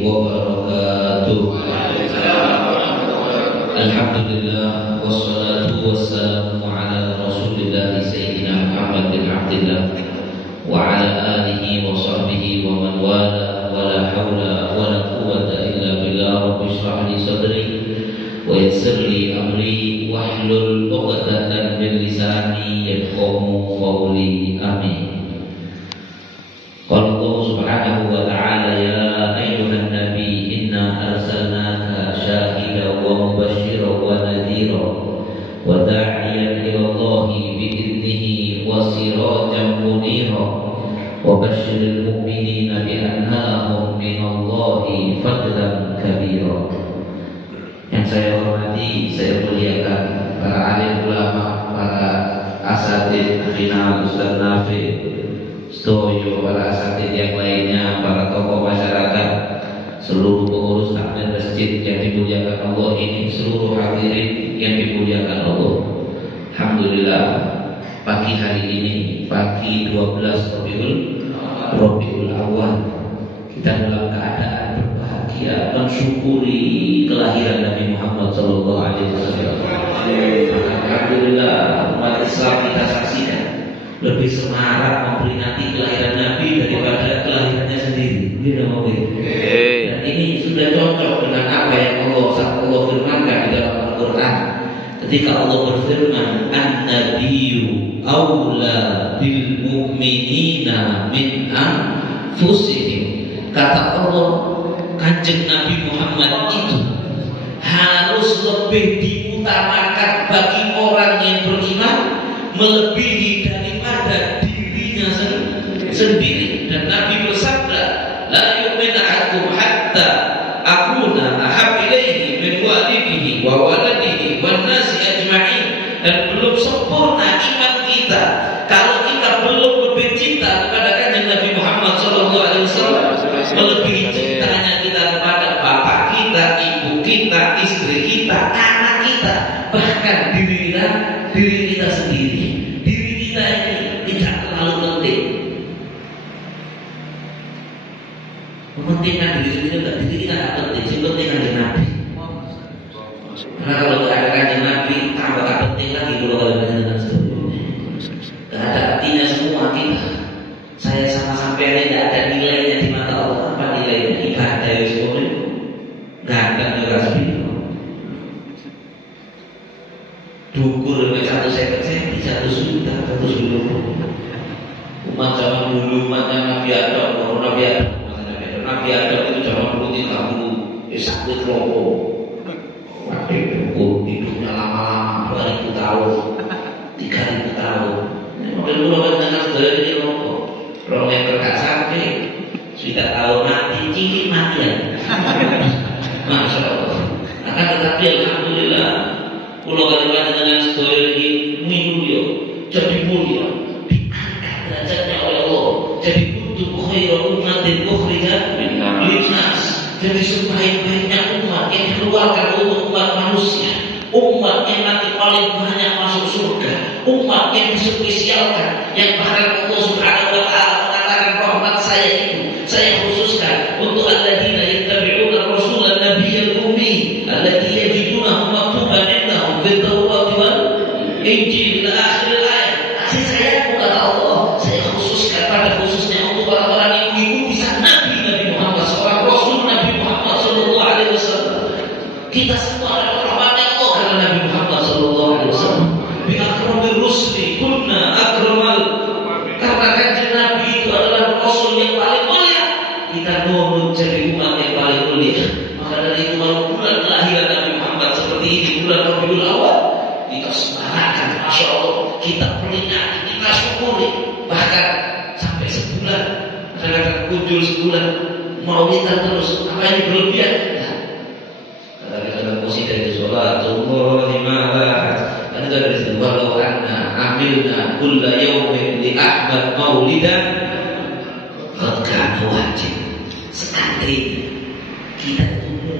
wabarakatuh. Alhamdulillah wassalatu wassalamu ala Rasulillah Sayyidina Muhammad bin Abdillah wa ala alihi wa sahbihi wa man wala wa la hawla wa la quwwata illa billah. Rabbi shrah li sadri wa yassir li amri wahlul 'uqdatam min lisani yafqahu qawli. Amin. Qala Allah subhanahu wa ta'ala, ya ayyuhan nabi inna arsalnaka syahidan wa mubasysyiran wa nadhiran wa da'iyan ila Allahi bi idnihi wa sirajan munira wa basyiril mu'minina bi anna lahum minallahi fadlan kabira. Yang saya hormati, saya muliakan para alim ulama, para asatidz, akhina Ustaz Nafi, Stoyo, para asatidz yang lainnya, para tokoh masyarakat, seluruh pengurus takmir masjid yang dimuliakan Allah ini, seluruh hadirin yang dimuliakan Allah. Alhamdulillah, pagi hari ini, pagi 12 Rabiul Awal, kita dalam keadaan berbahagia mensyukuri kelahiran Nabi Muhammad SAW. Alhamdulillah, umat Islam kita saksikan lebih semarak memperingati kelahiran Nabi daripada kelahirannya sendiri. Dan ini sudah cocok dengan apa yang Allah firmankan di dalam Al-Quran. Ketika Allah berfirman, An-Nabiyyu awla bil mu'minina min anfusihim. Kata Allah, Kanjeng Nabi Muhammad itu harus lebih diutamakan bagi orang yang beriman melebihi daripada dirinya sendiri. Dan Nabi bersabda, la yu'minu ahadukum hatta akuna ahab ilaihi min walidihi wa waladihi wan nasi ajma'in. Dan belum sempurna iman kita kalau kita belum lebih cinta kepada Kanjeng Nabi Muhammad SAW melebihi cintanya kita kepada bapak kita, ibu kita, istri kita, anak kita, bahkan diri kita sendiri. Diri kita ini tidak terlalu penting. Mementingkan diri sendiri enggak, diri kita tidak penting. Yang penting Kanjeng Nabi. Karena kalau tidak ada Kanjeng Nabi, tambah tidak penting lagi kalau ada dengan sebelumnya. Tidak ada artinya semua kita. Saya sama sampai tidak ada nilainya di mata Allah. Apa nilainya? Ibadah yang semuanya ganteng juga sebenarnya. Dukur dengan 1 juta, 100 juta. Umat zaman dulu, umatnya Nabi Adam, Nabi Adam itu zaman dulu 30, sakit rokok. Waktu itu hidupnya lama-lama, 2000 tahun, 3000 tahun. Mungkin dulu dengan segala ini rokok. Orang yang berkak sampai sudah tahu mati, cilik matian. Masya Allah. Akan tetapi alhamdulillah, pulau Kalimantan dengan story ini mulia, jadi mulia, diangkat derajatnya oleh Allah. Jadi kuntum khairu ummatin ukhrijat linnas. Jadi sebaik-baiknya umat yang dikeluarkan untuk umat manusia, umat yang nanti paling banyak masuk surga, umat yang dispesialkan, yang bahkan Allah Subhanahu wa ta'ala mengatakan rahmat saya itu saya khususkan untuk alladzina yattabi'una rasulan nabiyyal ummi alladzi yajidunahu maktuban indahum fit tawrati wal injil ila akhir ayat. Kasih sayangku kata Allah, saya khususkan pada khususnya untuk orang-orang yang mengikuti Nabi Muhammad, seorang Rasul Nabi Muhammad sallallahu alaihi wasallam. Kita semua adalah rahmatnya Allah karena Nabi Muhammad sallallahu alaihi wasallam. Bi akramir rusli kunna akramal. Karena Kanjeng Nabi itu adalah Rasul yang paling mulia, kita mau menjadi umat yang paling mulia. Maka dari itu kalau bulan kelahiran Nabi Muhammad seperti ini, bulan Rabiul Awal, kita semarakan, Masya Allah, kita peringati, kita syukuri. Bahkan sampai sebulan, kadang-kadang kunjul sebulan, maulidan terus. Apa ini berlebihan? Kata-kata positif dari sholat, Allah dimana? Karena dari situ, walau anna amilna kulla yawmin li Ahmad maulidan qad wajib. Sekali kita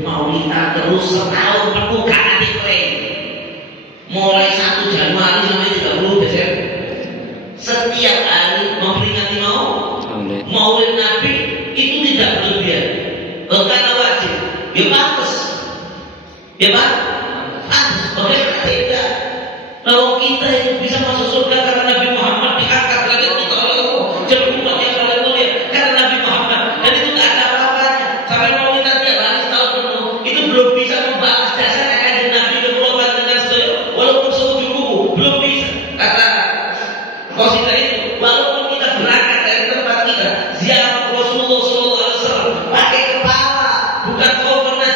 maulidan terus setahun penuh karena diklaim. Mulai 1 Januari sampai 30 Desember. Setiap hari memperingati maulid Nabi itu tidak berlebihan. Ya Pak? Bagaimana tidak? Kalau kita itu bisa masuk surga karena Nabi Muhammad diangkat lagi kita oleh Allah, jadi umat yang paling mulia karena Nabi Muhammad, dan itu tidak ada apa-apanya. Sampai mau kita tiap hari setahun penuh, itu belum bisa membalas jasa kanjeng Nabi dan berobat dengan saya, walaupun seujung kuku belum bisa. Kata Qasidah itu, walaupun kita berangkat dari tempat kita ziarah Rasulullah SAW pakai kepala, bukan koper dan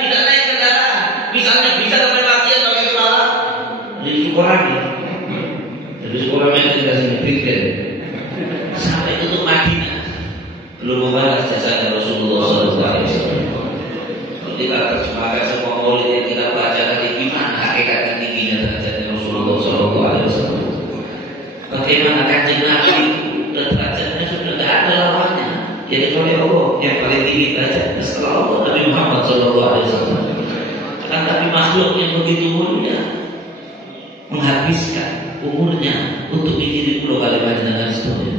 tidak naik kendaraan. Misalnya bisa sampai latihan pakai kepala, jadi kurangi. Jadi kurangnya tidak signifikan. Sampai tutup Madinah belum membalas jasa Rasulullah SAW. Ketika terjemahkan semua maulid yang kita baca tadi, gimana hakikat tingginya derajatnya Rasulullah SAW? Bagaimana kanjeng Nabi derajatnya sudah tidak ada lawannya. Jadi oleh Allah yang paling tinggi derajatnya setelah Allah Nabi Muhammad SAW. Karena Nabi makhluk yang begitu mulia menghabiskan umurnya untuk mengirim pulau kalimat dengan historia.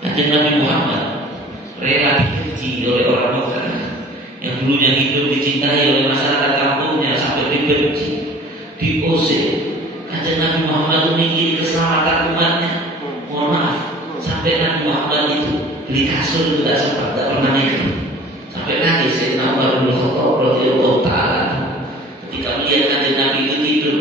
Kanjeng Nabi Muhammad rela dibenci oleh orang Mekah yang dulunya hidup dicintai oleh masyarakat kampungnya sampai dibenci, diusir. Kanjeng Nabi Muhammad memiliki keselamatan umatnya. Mohon maaf, sampai Nabi Muhammad itu beli kasur itu tidak sempat, tidak pernah itu. Sampai nangis Sayyidina Umar bin Khattab radhiyallahu taala ketika melihat kanjeng Nabi itu tidur,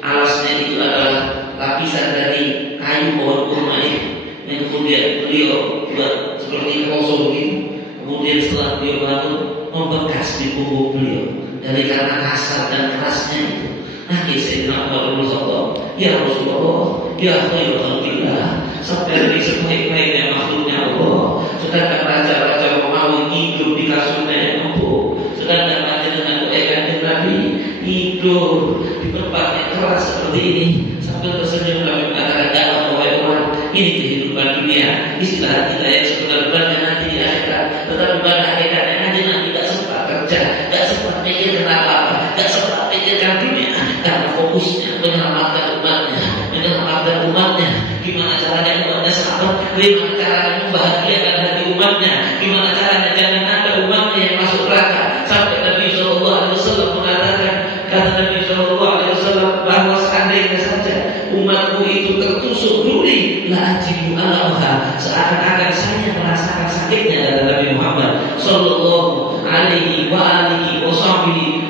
alasnya itu adalah lapisan dari kayu pohon kurma itu, yang kemudian beliau buat seperti kosong gitu. Kemudian setelah beliau bangun, membekas di punggung beliau dari karena kasar dan kerasnya itu. Nangis Sayyidina Umar bin Khattab, ya Rasulullah, ya khairul khalqillah, sampai dari sebaik-baiknya makhluknya Allah, sedangkan raja-raja Romawi hidup di kasurnya yang empuk, sedangkan kanjeng Nabi hidup di tempat yang keras seperti ini. Sambil tersenyum kami mengatakan, ya Allah, ini kehidupan dunia, istilah kita yang sebenarnya nanti di akhirat. Tetapi pada akhirnya kanjeng Nabi tidak sempat kerja, tidak sempat mikirkan apa-apa, tidak sempat pikirkan dunia. Karena fokusnya menyelamatkan umatnya, gimana caranya umatnya selamat, gimana caranya membahagiakan hati umatnya, gimana caranya jangan ada umatnya yang masuk neraka. Sampai Nabi SAW mengatakan, kata Nabi SAW, bahwa seandainya saja umatku itu tertusuk duri, la ajibu alauha, seakan-akan saya merasakan sakitnya, kata Nabi Muhammad Sallallahu Alaihi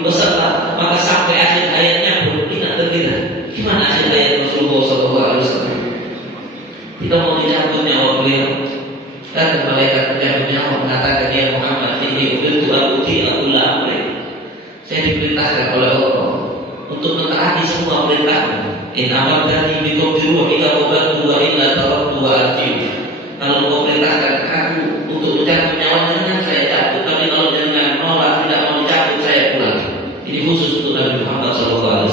Wasallam. Maka sampai akhir ayatnya pun tidak terkira. Gimana akhir ayat Rasulullah SAW? Kita mau dicabut nyawa beliau. Dan malaikat pencabut nyawa mengatakan, ya Muhammad, ini umirtu an uti'a kulla amrin. Saya diperintahkan oleh Allah untuk mentaati semua perintahmu. In amartani bi qabdi ruhika wa baddu wa illa taraktu wa atiyu. Kalau kau perintahkan aku untuk mencabut nyawanya, dengan saya cabut. Tapi kalau dengan menolak tidak mau dicabut, saya pulang. Ini khusus untuk Nabi Muhammad SAW.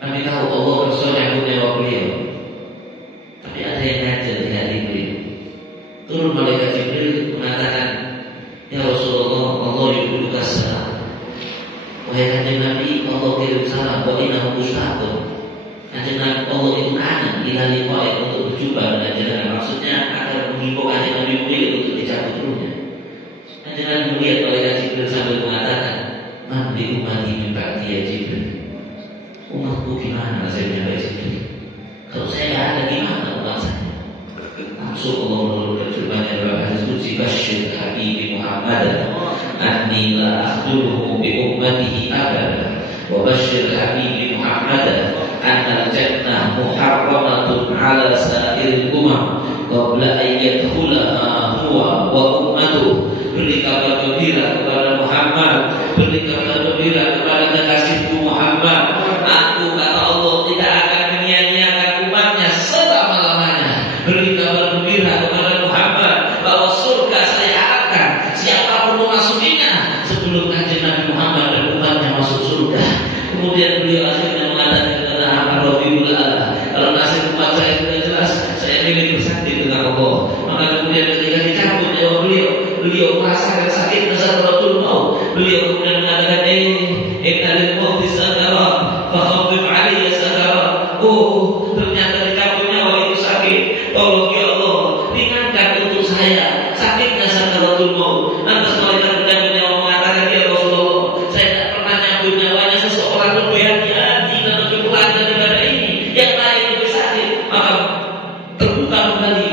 Nabi tahu Allah bersuara yang punya beliau. Tapi ada yang ngajar di hati beliau. Turun malaikat Jibril mengatakan, ya Rasulullah, Allah yubidu kassalam. Wahai kanjeng Nabi, Allah kirim salam, wa innahu mustaqim. Kanjeng Nabi, Allah itu kangen ila liqa'i, untuk berjumpa dengan jenengan. Maksudnya agar mengimbau kanjeng Nabi beliau untuk dicabut ruhnya. Kanjeng Nabi melihat malaikat Jibril sambil mengatakan, man bi ummati min ba'di ya Jibril. Umatku gimana nasibnya ya Jibril? Kalau saya tidak ada, gimana umat saya? Langsung Allah menurunkan firman-Nya dalam hadis qudsi, basyir habibi Muhammad anni la akhduluhu bi ummatihi abada, wa basyir habibi Muhammad anna al-jannah muharramatun ala sa'iril umam qabla an yadkhulaha huwa wa ummatuh. Beri kabar gembira kepada Muhammad, beri kabar gembira kepada kekasihku Muhammad. Aku, kata Allah, tidak akan menyia-nyiakan umatnya selama-lamanya. Beri kabar gembira kepada Muhammad bahwa surga saya harapkan siapapun memasukinya sebelum kanjeng Nabi Muhammad dan umatnya masuk surga. Kemudian beliau akhirnya mengatakan kepada Rabiul Ala, kalau nasib umat saya sudah jelas, saya ingin bersanding dengan Allah. Maka kemudian ketika dicabut nyawa beliau merasakan sakitnya sakaratul maut. Beliau kemudian mengatakan, inna lil mauti sakarat, fa khaffif alayya sakarat. Oh, ternyata dicabut nyawa itu sakit. Tolong ya Allah, ringankan untuk saya sakitnya sakaratul maut. Lantas malaikat menjawab mengatakan, ya Rasulullah, saya tidak pernah nyambut nyawanya seseorang lebih hati-hati dan lebih kuat daripada ini. Yang lain lebih sakit. Maka terbuka kembali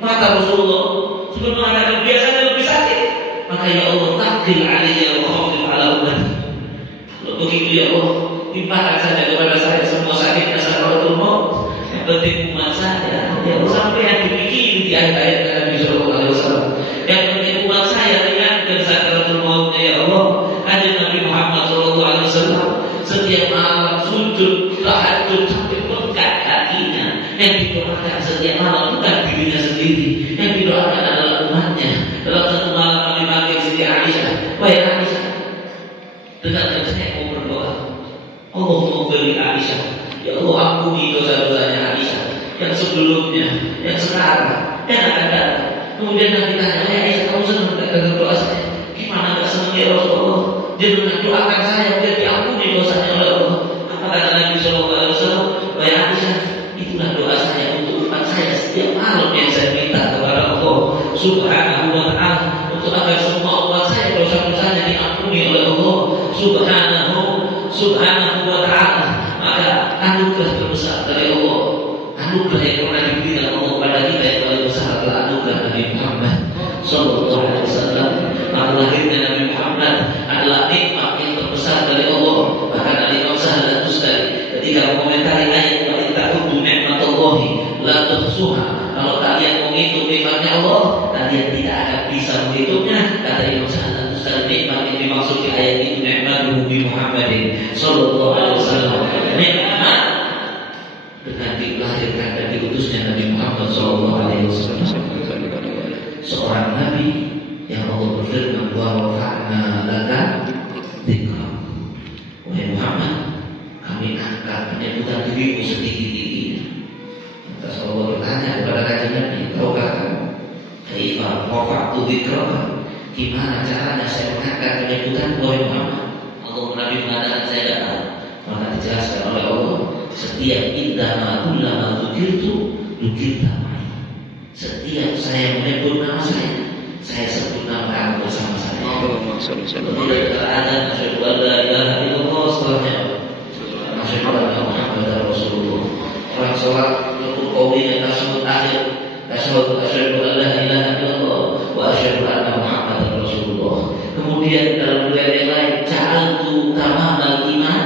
mata Rasulullah. Sebelum mengatakan biasanya lebih sakit. Maka ya Allah, takdir alaiya wa khafif ala ummati. Kalau begitu ya Allah, timpakan saja kepada saya semua sakitnya sakaratul maut. Yang penting umat saya. Ya Allah, sampai yang dipikir di ayat-ayat Nabi sallallahu alaihi wasallam. Yang penting umat saya ringankan sakaratul mautnya ya Allah. Kanjeng Nabi Muhammad sallallahu alaihi wasallam setiap malam sujud tahajud sampai bengkak kakinya. Yang didoakan setiap malam bukan dirinya sendiri, yang didoakan adalah umatnya. Dalam satu malam Nabi panggil Siti Aisyah, wahai Aisyah, dengarkan saya mau berdoa. Allahumma beri Aisyah, ya Allah ampuni dosa-dosanya Aisyah yang sebelumnya, yang sekarang, yang akan datang. Kemudian Nabi tanya, wahai Aisyah, kamu senang dengan doa saya? Gimana gak senang ya Rasulullah? Jangan doakan saya biar diampuni dosanya oleh Allah. Apa kata Nabi sallallahu alaihi wasallam? Wahai Aisyah, itulah doa saya untuk umat saya setiap malam yang saya minta kepada Allah Subhanahu wa ta'ala, untuk agar semua umat saya dosa-dosanya diampuni oleh Allah Subhanahu wa ta'ala. Maka anugerah terbesar dari Allah, anugerah yang pernah diberikan Allah kepada kita yang paling besar adalah anugerah Nabi Muhammad sallallahu alaihi wasallam. Maka lahirnya Nabi Muhammad adalah nikmat yang terbesar dari Allah. Bahkan Imam Sahal Al-Tustari ketika mengomentari ayat wa ta'uddu ni'matallahi la tuhsuha, kalau kalian menghitung nikmatnya Allah, kalian tidak akan bisa menghitungnya. Kata Imam Sahal Al-Tustari, nikmat yang dimaksud di ayat itu nikmat Nabi Muhammadin sallallahu alaihi wasallam. Nikmat dengan dilahirkan dan diutusnya Nabi Muhammad sallallahu alaihi wasallam, seorang nabi yang Allah berfirman, wa rafa'na laka dzikra. Wahai Muhammad, kami angkat penyebutan dirimu setinggi-tingginya. Lantas Allah bertanya kepada kanjeng Nabi, tahukah kamu kaifa rafa'tu dzikra? Gimana caranya saya mengangkat penyebutan wahai Muhammad? Allah Nabi mengatakan saya tidak tahu. Maka dijelaskan oleh Allah, setiap indama kullama dzukirtu dzukirta. Setiap saya menyebut nama saya sebut nama kamu bersama saya. Kemudian ada asyhadu an la ilaha illallah, setelahnya asyhadu anna Muhammadar Rasulullah. Orang sholat menyebut qauli dan tasawuf akhir, asyhadu an la ilaha illallah wa asyhadu anna Muhammadar Rasulullah. Kemudian dalam riwayat yang lain, ja'altu tamamal iman.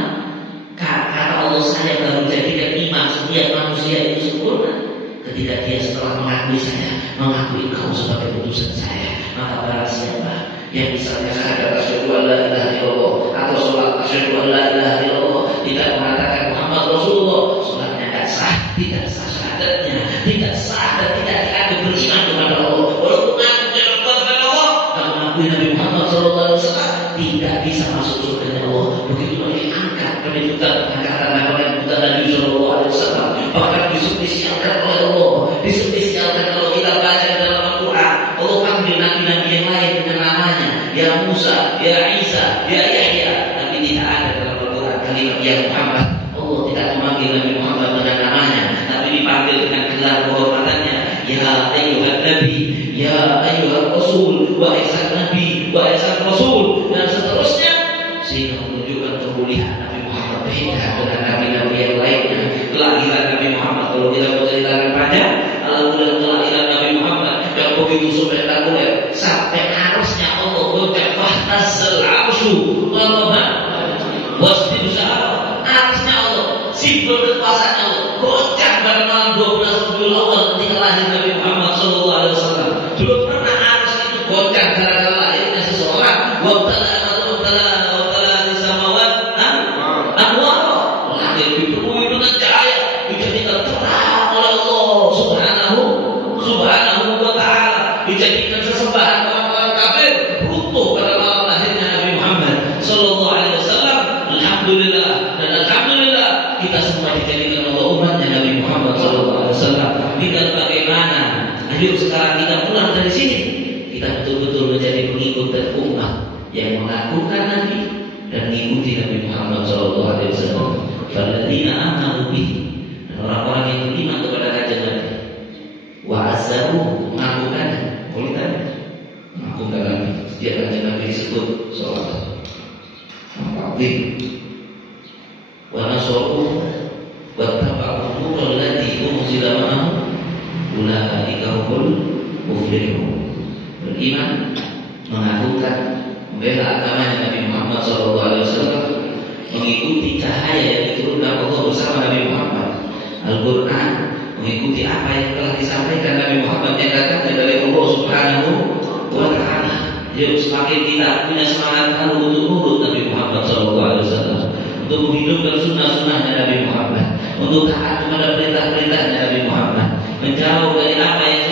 Kata Allah, saya baru jadikan iman setiap manusia itu sempurna ketika dia setelah mengakui saya, mengakui kau sebagai utusan saya. Maka barang siapa yang misalnya syahadat asyhadu an la ilaha illallah atau sholat asyhadu an la ilaha illallah tidak mengatakan Muhammad Rasulullah, sholatnya tidak sah, tidak sah syahadatnya, tidak sah dan tidak dianggap beriman kepada Allah. Walaupun mengaku jangan kepada Allah, dan mengakui Nabi Muhammad sallallahu alaihi wasallam, tidak bisa masuk surga Allah. Begitu diangkat penyebutan Nabi sallallahu alaihi wasallam, bahkan dispesialkan oleh Allah, dispesialkan kalau kita baca dalam Al-Quran. Allah panggil nabi-nabi yang lain dengan namanya, ya Musa, ya Isa, ya Yahya, tapi tidak ada dalam Al-Quran kalimat ya Muhammad. Allah tidak memanggil Nabi Muhammad dengan namanya, tapi dipanggil dengan gelar kehormatannya, ya ayyuhan nabi, ya ayyuhan rasul, wa ihsan nabi, wa ihsan rasul, dan seterusnya, sehingga menunjukkan kemuliaan Nabi Muhammad beda dengan nabi-nabi yang lainnya. Kelahiran Nabi Muhammad, kalau kita menceritakan panjang, alhamdulillah kelahiran Nabi Muhammad yang begitu spektakuler sampai arusnya Allah goncang, fahtasal arsyu wasdid sya'ar. Arusnya Allah, simbol kekuasaan Allah, goncang pada malam 12 Rabiul Awal ketika lahir Nabi Muhammad sallallahu alaihi wasallam. Belum pernah arus itu goncang gara-gara lahirnya seseorang. Subhanahu wa ta'ala, dijadikan sesembahan orang-orang kafir, runtuh pada malam lahirnya Nabi Muhammad sallallahu alaihi wasallam. Alhamdulillah dan alhamdulillah kita semua dijadikan oleh umatnya Nabi Muhammad sallallahu alaihi wasallam. Tinggal bagaimana? Ayo sekarang kita pulang dari sini, kita betul-betul menjadi pengikut dan umat yang mengakukan Nabi dan mengikuti Nabi Muhammad sallallahu alaihi wasallam. Alladzina amanu bihi, dan orang-orang yang beriman kepada kanjeng Nabi, wa azzaru, mengakukan kualitasnya, mengakukan Nabi. Dia disebut sholat. Azim. Wa nasaru wa taba'u nura allati unzila ma'ahu ulaika humul muflihun. Beriman, mengagungkan, membela agamanya Nabi Muhammad SAW, mengikuti cahaya yang diturunkan Allah bersama Nabi Muhammad, Al-Quran, mengikuti apa yang telah disampaikan Nabi Muhammad yang datang dari Allah Subhanahu wa Ta'ala. Jadi semakin kita punya semangat baru untuk nurut Nabi Muhammad SAW, untuk menghidupkan sunnah-sunnahnya Nabi Muhammad, untuk taat kepada perintah-perintahnya Nabi Muhammad, menjauh dari apa yang